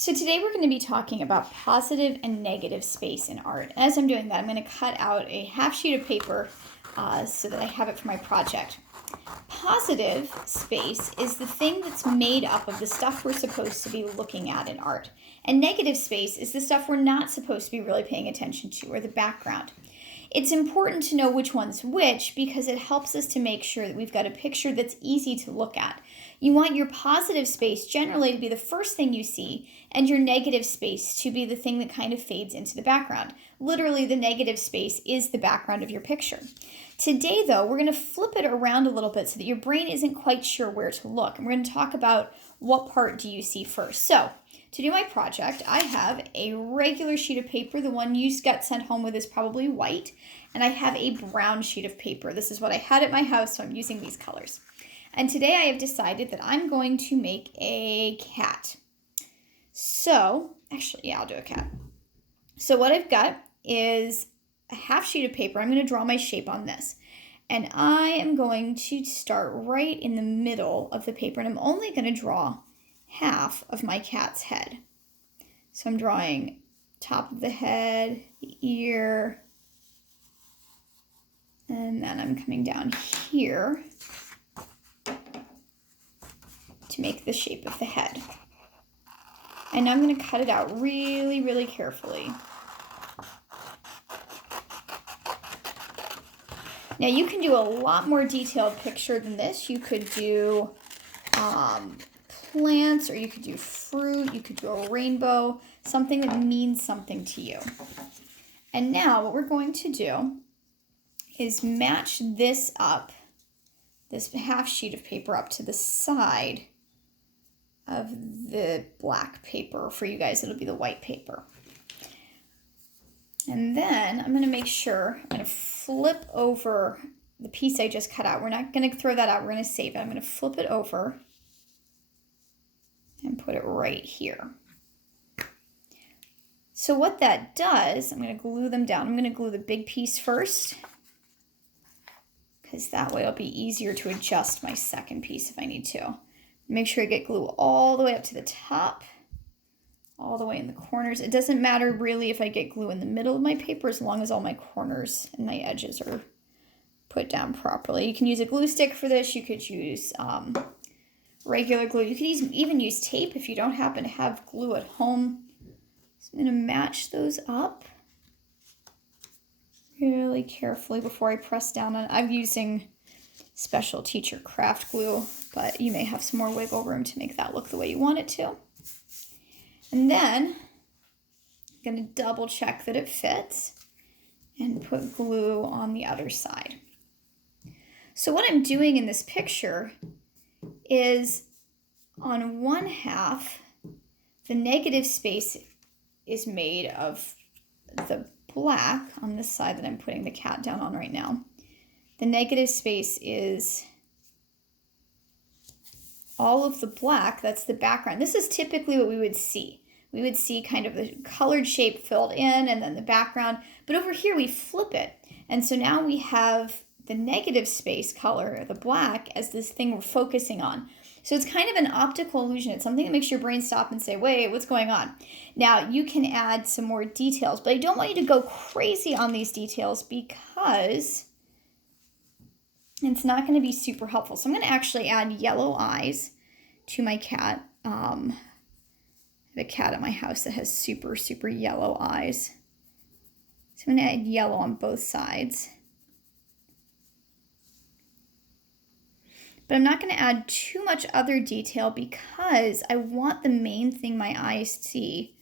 So today we're going to be talking about positive and negative space in art. As I'm doing that, I'm going to cut out a half sheet of paper so that I have it for my project. Positive space is the thing that's made up of the stuff we're supposed to be looking at in art. And negative space is the stuff we're not supposed to be really paying attention to, or the background. It's important to know which one's which because it helps us to make sure that we've got a picture that's easy to look at. You want your positive space generally to be the first thing you see, and your negative space to be the thing that kind of fades into the background. Literally, the negative space is the background of your picture. Today, though, we're going to flip it around a little bit so that your brain isn't quite sure where to look. And we're going to talk about what part do you see first. So, to do my project, I have a regular sheet of paper. The one you got sent home with is probably white. And I have a brown sheet of paper. This is what I had at my house, so I'm using these colors. And today I have decided that I'm going to make a cat. So, actually, yeah, I'll do a cat. So what I've got is a half sheet of paper. I'm going to draw my shape on this. And I am going to start right in the middle of the paper. And I'm only going to draw half of my cat's head. So I'm drawing top of the head, the ear, and then I'm coming down here to make the shape of the head. And I'm going to cut it out really, really carefully. Now you can do a lot more detailed picture than this. You could do plants, or you could do fruit, you could do a rainbow, something that means something to you. And now what we're going to do is match this up, this half sheet of paper up to the side of the black paper. For you guys, it'll be the white paper. And then I'm going to make sure, I'm going to flip over the piece I just cut out. We're not going to throw that out. We're going to save it. I'm going to flip it over and put it right here. So what that does, I'm going to glue them down. I'm going to glue the big piece first, because that way it'll be easier to adjust my second piece if I need to. Make sure I get glue all the way up to the top, all the way in the corners. It doesn't matter really if I get glue in the middle of my paper, as long as all my corners and my edges are put down properly. You can use a glue stick for this. You could use regular glue. You could even use tape if you don't happen to have glue at home. So I'm going to match those up really carefully before I press down on it. I'm using special teacher craft glue, but you may have some more wiggle room to make that look the way you want it to. And then I'm going to double check that it fits and put glue on the other side. So what I'm doing in this picture is, on one half, the negative space is made of the black on this side that I'm putting the cat down on right now. The negative space is all of the black, that's the background. This is typically what we would see. We would see kind of the colored shape filled in and then the background. But over here we flip it. And so now we have the negative space color, the black, as this thing we're focusing on. So it's kind of an optical illusion. It's something that makes your brain stop and say, wait, what's going on? Now you can add some more details, but I don't want you to go crazy on these details because it's not going to be super helpful. So I'm going to actually add yellow eyes to my cat. I have a cat at my house that has super, super yellow eyes. So I'm going to add yellow on both sides. But I'm not going to add too much other detail because I want the main thing my eyes see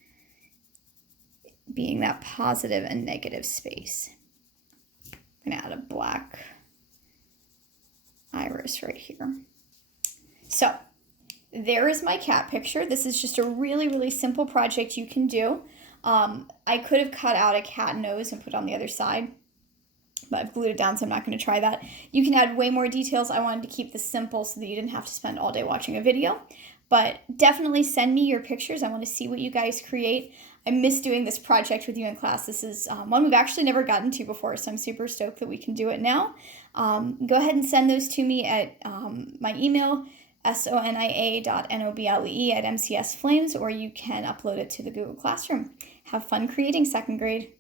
being that positive and negative space. I'm going to add a black iris right here. So there is my cat picture. This is just a really, really simple project you can do. I could have cut out a cat nose and put it on the other side, but I've glued it down, so I'm not going to try that. You can add way more details. I wanted to keep this simple so that you didn't have to spend all day watching a video. But definitely send me your pictures. I want to see what you guys create. I miss doing this project with you in class. This is one we've actually never gotten to before, so I'm super stoked that we can do it now. Go ahead and send those to me at my email, sonia.noble@MCS Flames, or you can upload it to the Google Classroom. Have fun creating, second grade.